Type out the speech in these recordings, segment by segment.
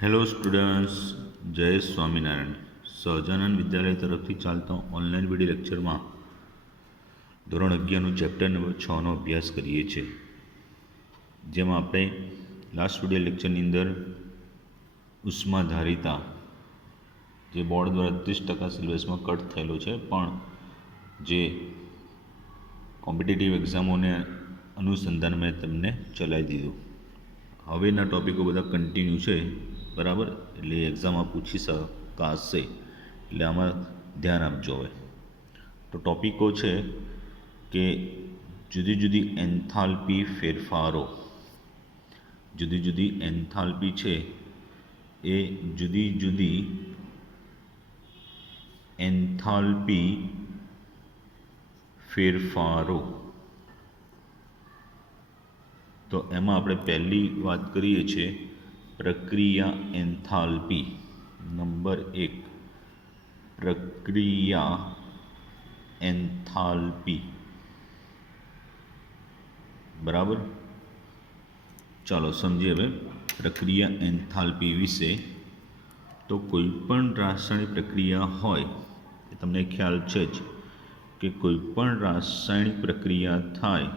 Hello students, જય સ્વામિનારાયણ. સહજાનંદ વિદ્યાલય તરફથી ચાલતા ઓનલાઈન વિડીયો લેક્ચરમાં ધોરણ 11નું ચેપ્ટર નંબર 6નો અભ્યાસ કરીએ છીએ. જેમાં આપણે લાસ્ટ વિડીયો લેક્ચરની અંદર ઉષ્માધારિતા જે બોર્ડ દ્વારા 30% સિલેબસમાં કટ થયેલો છે, પણ જે કોમ્પિટિટિવ એક્ઝામોને અનુસંધાન મેં તમને ચલાવી દીધું. હવેના ટૉપિકો બધા કન્ટિન્યુ છે, બરાબર. એટલે એક્ઝામમાં પૂછી શકાશે, એટલે આમાં ધ્યાન આપજો. હવે તો ટૉપિકો છે કે જુદી જુદી એન્થાલ્પી ફેરફારો. જુદી જુદી એન્થાલ્પી છે એ જુદી જુદી એન્થાલ્પી ફેરફારો. તો એમાં આપણે પહેલી વાત કરીએ છીએ પ્રક્રિયા એન્થાલ્પી. નંબર 1, પ્રક્રિયા એન્થાલ્પી. બરાબર. ચાલો સમજીએ હવે પ્રક્રિયા એન્થાલ્પી વિશે. તો કોઈ પણ રાસાયણિક પ્રક્રિયા હોય, એ તમને ખ્યાલ છે જ કે કોઈ પણ રાસાયણિક પ્રક્રિયા થાય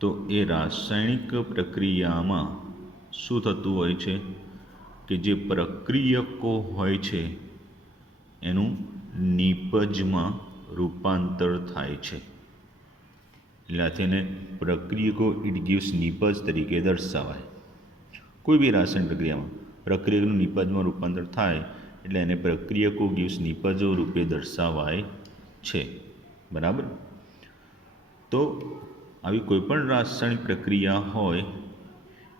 તો એ રાસાયણિક પ્રક્રિયામાં શું થતું હોય છે કે જે પ્રક્રિયકો હોય છે એનું નિપજમાં રૂપાંતર થાય છે. એટલે આથી એને પ્રક્રિયકો ઇટ ગિવ્સ નિપજ તરીકે દર્શાવાય. કોઈ બી રાસાયણિક પ્રક્રિયામાં પ્રક્રિયકનું નિપજમાં રૂપાંતર થાય એટલે એને પ્રક્રિયકો ગિવ્સ નિપજો રૂપે દર્શાવાય છે. બરાબર. તો આવી કોઈપણ રાસાયણિક પ્રક્રિયા હોય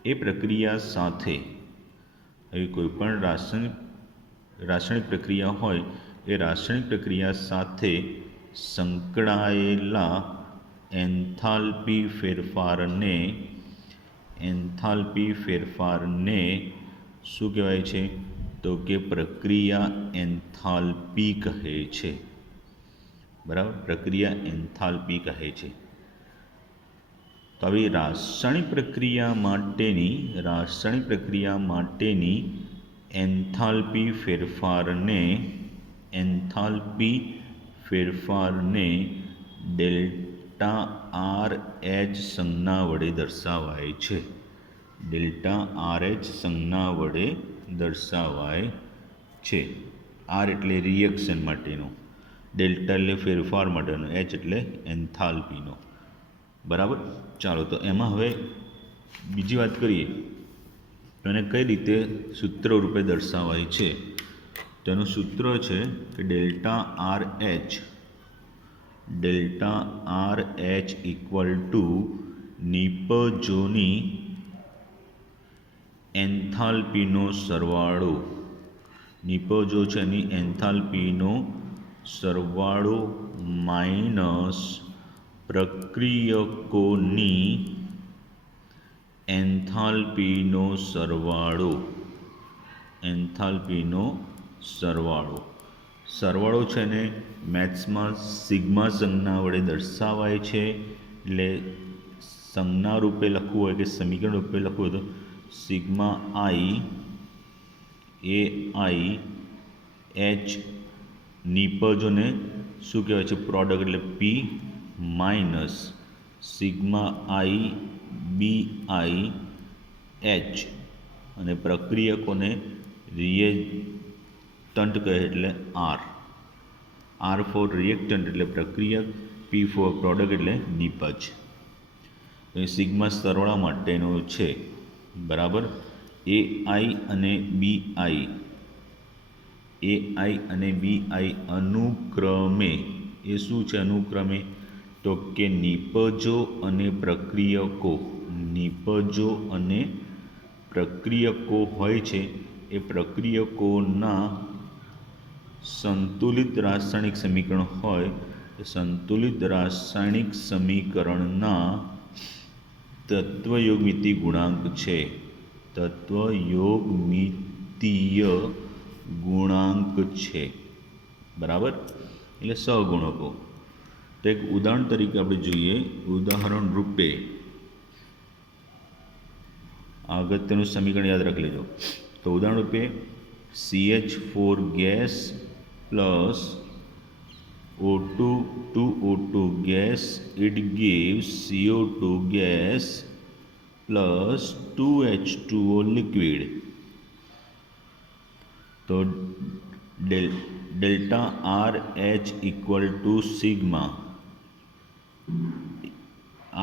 એ પ્રક્રિયા સાથે આવી કોઈપણ રાસાયણિક પ્રક્રિયા હોય એ રાસાયણિક પ્રક્રિયા સાથે સંકળાયેલા એન્થાલ્પી ફેરફારને શું કહેવાય છે? તો કે પ્રક્રિયા એન્થાલ્પી કહે છે. બરાબર. પ્રક્રિયા એન્થાલ્પી કહે છે. તો આવી રાસાયણિક પ્રક્રિયા માટેની એન્થાલ્પી ફેરફારને ડેલ્ટા આર એચ સંજ્ઞા વડે દર્શાવાય છે. ડેલ્ટા આર એચ સંજ્ઞા વડે દર્શાવાય છે. આર એટલે રિએક્શન માટેનો, ડેલ્ટા એટલે ફેરફાર માટેનો, એચ એટલે એન્થાલ્પીનો. બરાબર. ચાલો તો એમાં હવે બીજી વાત કરીએ તો એને કઈ રીતે સૂત્ર રૂપે દર્શાવાય છે. તેનું સૂત્ર છે કે delta r h equal to નિપજોની એન્થાલ્પીનો સરવાળો. નિપજો છે એની એન્થાલ્પીનો સરવાળો માઇનસ પ્રક્રિયકોની એન્થાલ્પીનો સરવાળો. સરવાળો છે ને મેથ્સમાં સિગ્મા સંજ્ઞા વડે દર્શાવાય છે. એટલે સંજ્ઞા રૂપે લખવું હોય કે સમીકરણ રૂપે લખવું હોય તો સિગ્મા આઈ એચ નિપજોને શું કહેવાય છે? પ્રોડક્ટ એટલે p minus sigma i b i h અને પ્રક્રિયકોને રિએક્ટન્ટ કહે એટલે આર ફોર રિએક્ટન્ટ એટલે પ્રક્રિયક, પી ફોર પ્રોડક્ટ એટલે નિપજ. એ સિગ્મા સરવાળા માટેનો છે. બરાબર. એઆઈ અને બીઆઈ અનુક્રમે એ શું છે? અનુક્રમે તો કે નિપજો અને પ્રક્રિયકો હોય છે એ પ્રક્રિયકોના સંતુલિત રાસાયણિક સમીકરણ હોય એ સંતુલિત રાસાયણિક સમીકરણના તત્વયોગમિતિ ગુણાંક છે. તત્વયોગમિતીય ગુણાંક છે. બરાબર. એટલે સહગુણકો. તો એક ઉદાહરણ તરીકે આપણે જોઈએ. ઉદાહરણ રૂપે આ અગત્યનું સમીકરણ યાદ રાખી લેજો. तो उदाहरण रूपे CH4 gas plus O2 2O2 gas, it gives CO2 gas plus 2H2O liquid. तो delta RH equal to sigma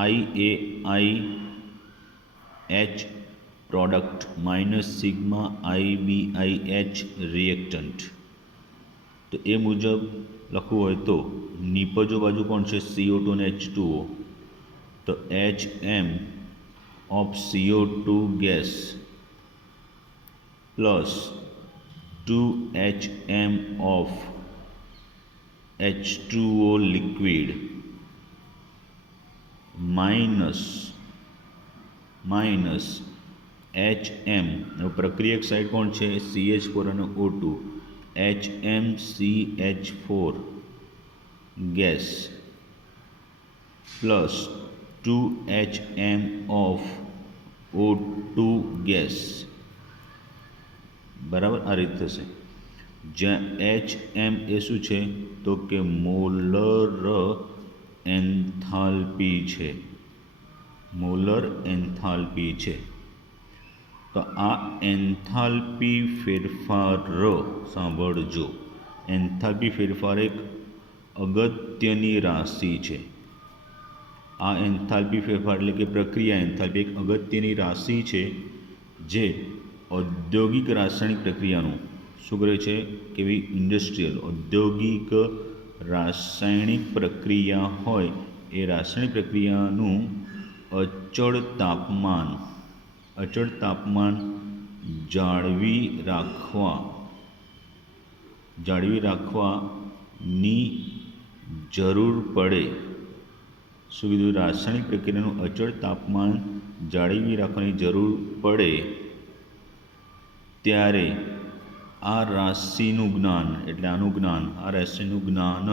IAIH product minus sigma IBIH reactant. तो ये मुजब लखવું હોય તો નીપજો બાજુ કોણ છે CO2 અને H2O, તો HM of CO2 gas plus 2HM of H2O liquid minus HM, પ્રક્રિયક સાઈડ કોણ છે CH4 અને O2, HMCH4 gas plus 2HM of O2 gas બરાબર આ રીતે થશે. જ્યાં HM એ શું છે તો કે મોલર એન્થાલ્પી છે, મોલર એન્થાલ્પી છે. તો આ એન્થાલ્પી ફેરફાર સાંભળજો, એન્થાલ્પી ફેરફાર એક અગત્યની રાશિ છે. આ એન્થાલ્પી ફેરફાર એટલે કે પ્રક્રિયા એન્થાલ્પી એક અગત્યની રાશિ છે જે ઔદ્યોગિક રાસાયણિક પ્રક્રિયાનું શું કરે છે કે ઇન્ડસ્ટ્રીયલ ઔદ્યોગિક રાસાયણિક પ્રક્રિયા હોય એ રાસાયણિક પ્રક્રિયાનું અચળ તાપમાન જાળવી રાખવાની જરૂર પડે. શું કીધું? રાસાયણિક પ્રક્રિયાનું અચળ તાપમાન જાળવી રાખવાની જરૂર પડે ત્યારે આ રાશિનું જ્ઞાન એટલે આનું જ્ઞાન, આ રાશિનું જ્ઞાન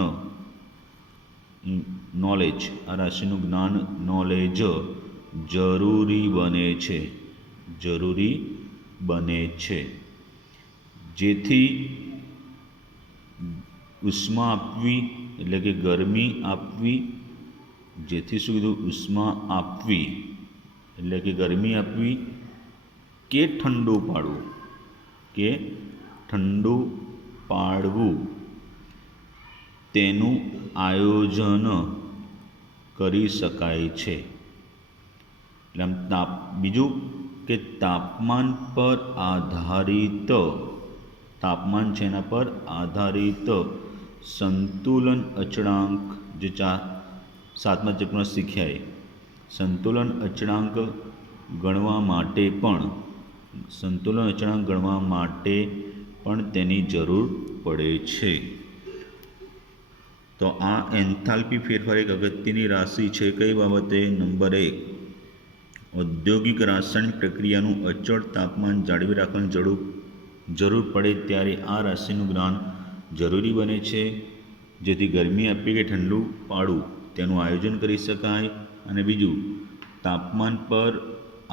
નોલેજ, આ રાશિનું જ્ઞાન નોલેજ જરૂરી બને છે. જેથી ઉષ્મા આપવી એટલે કે ગરમી આપવી, જેથી શું કીધું? ઉષ્મા આપવી એટલે કે ગરમી આપવી કે ઠંડુ પાડવું તેનું આયોજન કરી શકાય છે. એટલે બીજું કે તાપમાન પર આધારિત, તાપમાન છે એના પર આધારિત સંતુલન અચળાંક, જે 7મા ચેપ્ટરમાં શીખ્યા, સંતુલન અચળાંક ગણવા માટે પણ તેની જરૂર પડે છે. તો આ એન્થાલ્પી ફેરફાર એક અગત્યની રાશિ છે. કઈ બાબતે? નંબર 1, ઔદ્યોગિક રાસાયણિક પ્રક્રિયાનું અચળ તાપમાન જાળવી રાખવાની જરૂર પડે ત્યારે આ રાશિનું જ્ઞાન જરૂરી બને છે, જેથી ગરમી આપવી કે ઠંડુ પાડવું તેનું આયોજન કરી શકાય. અને બીજું, તાપમાન પર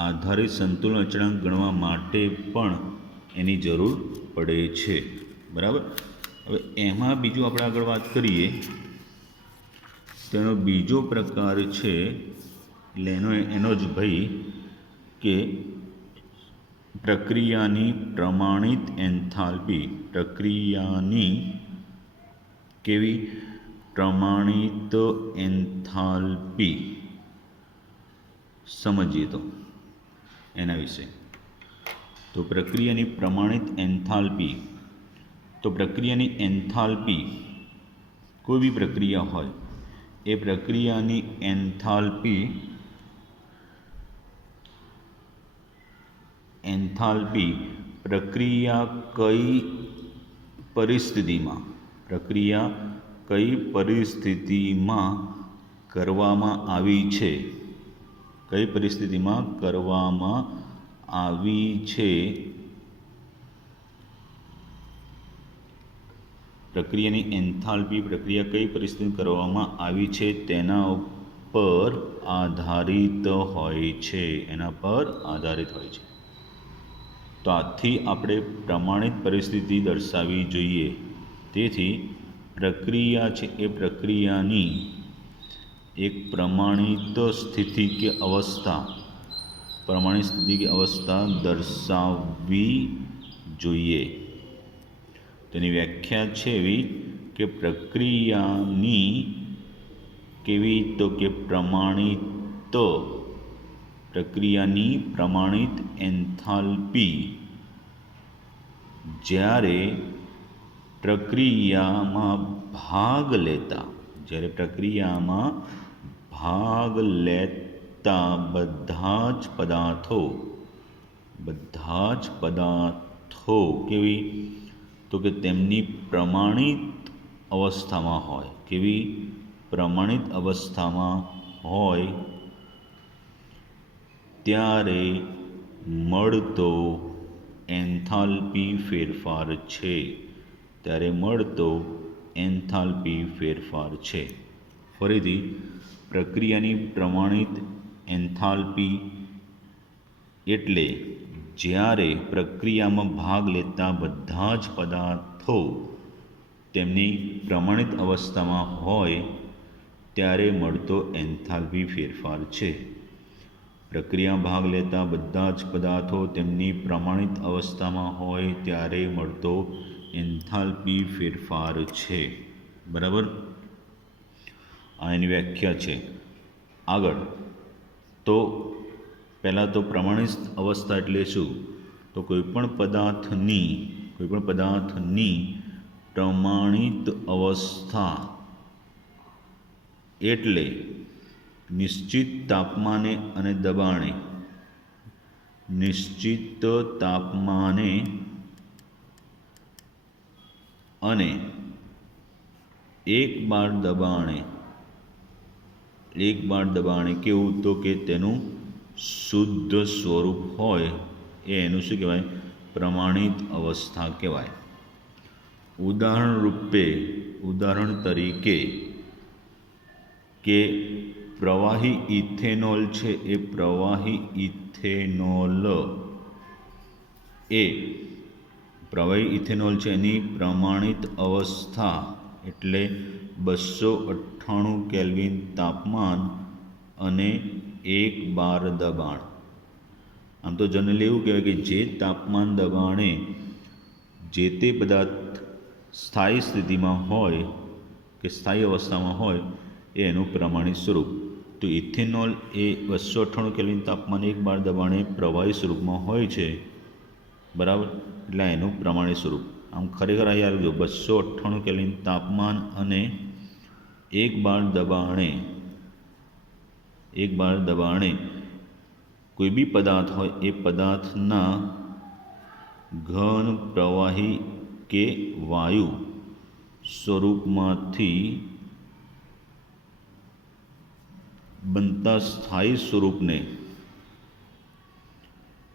આધારિત સંતુલન અચળાંક ગણવા માટે પણ એની જરૂર પડે છે. બરાબર. હવે એમાં બીજું આપણે આગળ વાત કરીએ, તેનો બીજો પ્રકાર છે એટલે એનો જ ભાઈ કે પ્રક્રિયાની પ્રમાણિત એન્થાલ્પી. પ્રક્રિયાની કેવી? પ્રમાણિત એન્થાલ્પી. સમજીએ તો એના વિશે. તો પ્રક્રિયાની પ્રમાણિત એન્થાલ્પી, તો પ્રક્રિયાની એન્થાલ્પી કોઈ બી પ્રક્રિયા હોય એ પ્રક્રિયાની એન્થાલ્પી પ્રક્રિયા કઈ પરિસ્થિતિમાં કરવામાં આવી છે, કઈ પરિસ્થિતિમાં કરવામાં આવી છે, પ્રક્રિયાની એન્થાલ્પી પ્રક્રિયા કઈ પરિસ્થિતિમાં કરવામાં આવી છે તેના પર આધારિત હોય છે, એના પર આધારિત હોય છે. તો આથી આપણે પ્રમાણિત પરિસ્થિતિ દર્શાવવી જોઈએ. તેથી પ્રક્રિયા છે એ પ્રક્રિયાની એક પ્રમાણિત સ્થિતિ કે અવસ્થા દર્શાવવી જોઈએ. તેની વ્યાખ્યા છે એવી કે પ્રક્રિયાની કેવી તો કે પ્રક્રિયાની પ્રમાણિત એન્થાલ્પી જ્યારે પ્રક્રિયામાં ભાગ લેતા બધા જ પદાર્થો કેવી તો કે તેમની પ્રમાણિત અવસ્થામાં હોય ત્યારે મળતો એન્થાલ્પી ફેરફાર છે. ફરીથી, પ્રક્રિયાની પ્રમાણિત એન્થાલ્પી એટલે જ્યારે પ્રક્રિયામાં ભાગ લેતા બધા જ પદાર્થો તેમની પ્રમાણિત અવસ્થામાં હોય ત્યારે મળતો એન્થાલ્પી ફેરફાર છે. પ્રક્રિયામાં ભાગ લેતા બધા જ પદાર્થો તેમની પ્રમાણિત અવસ્થામાં હોય ત્યારે મળતો એન્થાલ્પી ફેરફાર છે. બરાબર, આ એની વ્યાખ્યા છે. આગળ તો પહેલાં તો પ્રમાણિત અવસ્થા એટલે શું? તો કોઈપણ પદાર્થની પ્રમાણિત અવસ્થા એટલે નિશ્ચિત તાપમાને અને એક બાર દબાણે કેવું તો કે તેનું શુદ્ધ સ્વરૂપ હોય એ એનું શું કહેવાય? પ્રમાણિત અવસ્થા કહેવાય. ઉદાહરણ તરીકે કે પ્રવાહી ઇથેનોલ છે એ પ્રવાહી ઇથેનોલ છે એની પ્રમાણિત અવસ્થા એટલે 298 કેલ્વિન તાપમાન અને 1 બાર દબાણ. આમ તો જનરલી એવું કહેવાય કે જે તાપમાન દબાણે જે તે પદાર્થ સ્થાયી સ્થિતિમાં હોય કે સ્થાયી અવસ્થામાં હોય એ એનું પ્રમાણિત સ્વરૂપ. તો ઇથેનોલ એ 298 કેલ્વિન તાપમાન 1 બાર દબાણે પ્રવાહી સ્વરૂપમાં હોય છે. બરાબર, એટલે એનું પ્રમાણિત સ્વરૂપ. આમ ખરેખર આ યાદ રાખજો, 298 કેલ્વિન તાપમાન અને 1 બાર દબાણે કોઈ બી પદાર્થ હોય એ પદાર્થના ઘન, પ્રવાહી કે વાયુ સ્વરૂપમાંથી બનતા સ્થાયી સ્વરૂપને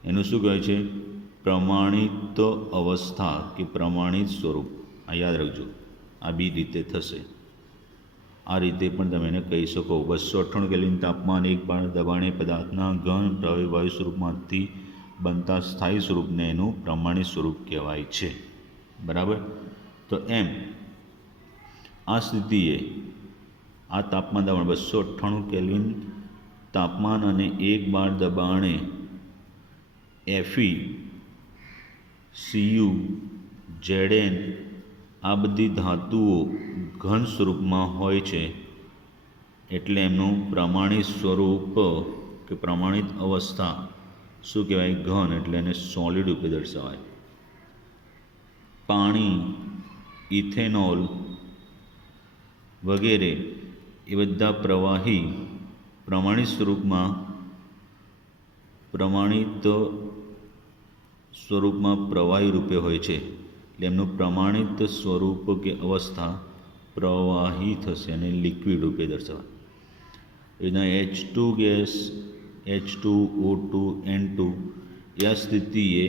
એનું શું કહે છે? પ્રમાણિત અવસ્થા કે પ્રમાણિત સ્વરૂપ. આ યાદ રાખજો, આ બી રીતે થશે. આ રીતે પણ તમે એને કહી શકો. 298 કેલ્વિન તાપમાન 1 બાર દબાણે પદાર્થના ઘન, પ્રવાહી, વાયુ સ્વરૂપમાંથી બનતા સ્થાયી સ્વરૂપને એનું પ્રમાણિત સ્વરૂપ કહેવાય છે. બરાબર, તો એમ આ સ્થિતિએ આ તાપમાન દબાણ 298 કેલ્વિન તાપમાન અને 1 બાર દબાણે Fe, Cu, Zn આ બધી ધાતુઓ ઘન સ્વરૂપમાં હોય છે એટલે એમનું પ્રમાણિત સ્વરૂપ કે પ્રમાણિત અવસ્થા શું કહેવાય? ઘન, એટલે એને સોલિડ રૂપે દર્શાવાય. પાણી, ઇથેનોલ વગેરે એ બધા પ્રવાહી પ્રમાણિત સ્વરૂપમાં પ્રવાહી રૂપે હોય છે એટલે એમનું પ્રમાણિત સ્વરૂપ કે અવસ્થા પ્રવાહી થશે અને લિક્વિડ રૂપે દર્શાવાય. એના H2 ગેસ, H2O2, N2 એ આ સ્થિતિએ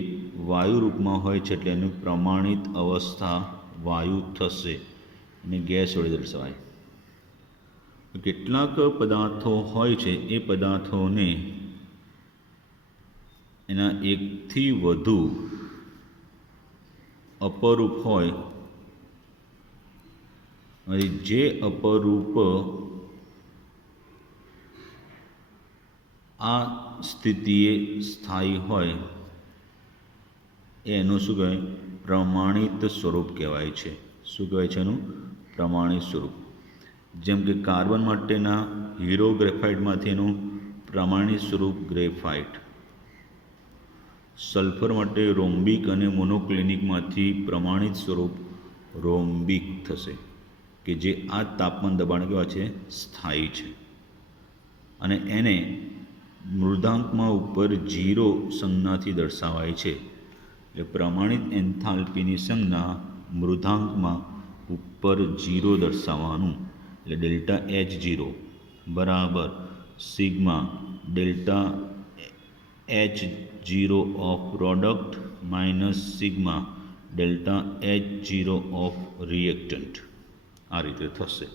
વાયુ રૂપમાં હોય છે એટલે એનું પ્રમાણિત અવસ્થા વાયુ થશે અને ગેસ વડે દર્શાવાય. કેટલાક પદાર્થો હોય છે એ પદાર્થોને એના એકથી વધુ અપરૂપ હોય અને જે અપરૂપ આ સ્થિતિએ સ્થાયી હોય એનું શું કહેવાય? પ્રમાણિત સ્વરૂપ કહેવાય છે. શું કહેવાય છે એનું? પ્રમાણિત સ્વરૂપ. જેમ કે કાર્બન માટેના હીરો ગ્રેફાઇટમાંથી એનું પ્રમાણિત સ્વરૂપ ગ્રેફાઇટ, સલ્ફર માટે રોમ્બિક અને મોનોક્લિનિકમાંથી પ્રમાણિત સ્વરૂપ રોમ્બિક થશે, કે જે આ તાપમાન દબાણ કેવા છે? સ્થાયી છે. અને એને મૃદાંકમાં ઉપર 0 સંજ્ઞાથી દર્શાવાય છે. એટલે પ્રમાણિત એન્થાલ્પીની સંજ્ઞા મૃદાંકમાં ઉપર 0 દર્શાવવાનું. એટલે ડેલ્ટા H0 બરાબર sigma delta H0 of product minus sigma delta H0 of reactant. આ રીતે થશે.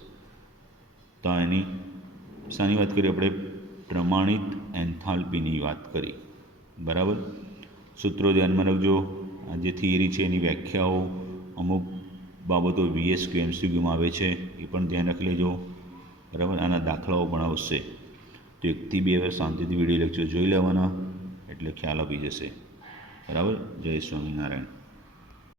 તો એની શાની વાત કરીએ આપણે? પ્રમાણિત એન્થાલ્પીની વાત કરી. બરાબર. સૂત્રો ધ્યાનમાં રાખજો. આ જે થિયરી છે એની વ્યાખ્યાઓ અમુક બાબતો VSQ MCQમાં આવે છે, એ પણ ધ્યાન રાખી લેજો. બરાબર. આના દાખલાઓ પણ આવશે, તો 1 થી 2 વાર શાંતિથી વિડીયો લેક્ચર જોઈ લેવાના, એટલે ખ્યાલ આવી જશે. બરાબર. જય સ્વામિનારાયણ.